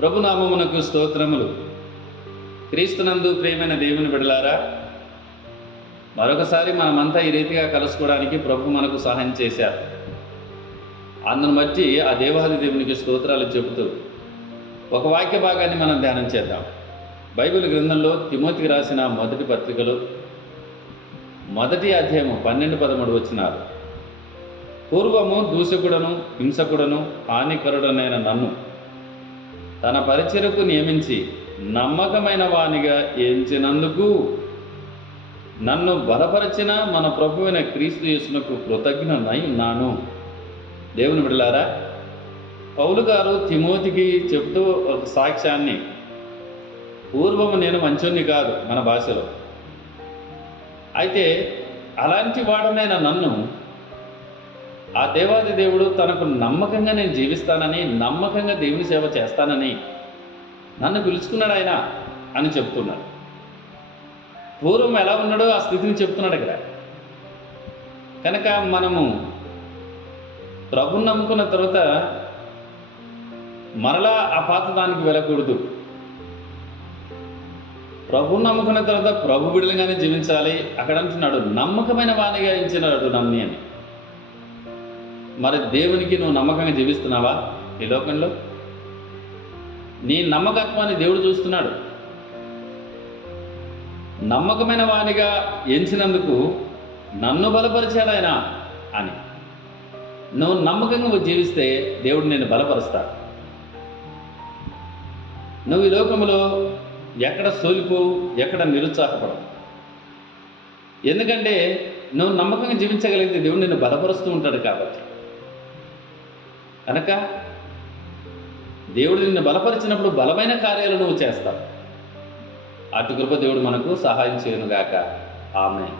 ప్రభునామమునకు స్తోత్రములు. క్రీస్తునందు ప్రియమైన దేవుని బిడ్డలారా, మరొకసారి మనమంతా ఈ రీతిగా కలుసుకోవడానికి ప్రభు మనకు సహాయం చేశారు. అందును బట్టి ఆ దేవాది దేవునికి స్తోత్రాలు చెబుతూ ఒక వాక్య భాగాన్ని మనం ధ్యానం చేద్దాం. బైబిల్ గ్రంథంలో తిమోతికి రాసిన మొదటి పత్రికలో మొదటి అధ్యాయము 12-13 వచనాలు. పూర్వము దూషకుడను హింసకుడను హానికరుడనైన నన్ను తన పరిచర్యకు నియమించి నమ్మకమైన వానిగా ఎంచినందుకు నన్ను బలపరిచిన మన ప్రభువైన క్రీస్తు యేసునకు కృతజ్ఞనై ఉన్నాను. దేవుని బిడ్డలారా, పౌలు గారు తిమోతికి చెప్తూ ఒక సాక్ష్యాన్ని, పూర్వము నేను మంచోన్ని కాదు మన భాషలో, అయితే అలాంటి వాడనైన నన్ను ఆ దేవాది దేవుడు తనకు నమ్మకంగా నేను జీవిస్తానని, నమ్మకంగా దేవుని సేవ చేస్తానని నన్ను పిలుచుకున్నాడు ఆయన అని చెప్తున్నాడు. పూర్వం ఎలా ఉన్నాడో ఆ స్థితిని చెప్తున్నాడు ఇక్కడ. కనుక మనము ప్రభుని నమ్ముకున్న తర్వాత మరలా ఆ పాత దానికి వెళ్ళకూడదు. ప్రభుని నమ్ముకున్న తర్వాత ప్రభు బిడ్డలుగానే జీవించాలి. అక్కడ అంటున్నాడు, నమ్మకమైన వానిగా ఎంచినాడు నమ్మి అని. మరి దేవునికి నువ్వు నమ్మకంగా జీవిస్తున్నావా? ఈ లోకంలో నీ నమ్మకత్వాన్ని దేవుడు చూస్తున్నాడు. నమ్మకమైన వానిగా ఎంచినందుకు నన్ను బలపరిచాడు ఆయన అని. నువ్వు నమ్మకంగా జీవిస్తే దేవుడు నిన్ను బలపరుస్తాడు. నువ్వు ఈ లోకంలో ఎక్కడ సోలిపోవు, ఎక్కడ నిరుత్సాహపడవు. ఎందుకంటే నువ్వు నమ్మకంగా జీవించగలిగితే దేవుడు నిన్ను బలపరుస్తూ ఉంటాడు కాబట్టి. కనుక దేవుడు నిన్ను బలపరిచినప్పుడు బలమైన కార్యాలు నువ్వు చేస్తావు. అటు కృప దేవుడు మనకు సహాయం చేయనుగాక. ఆమేన్.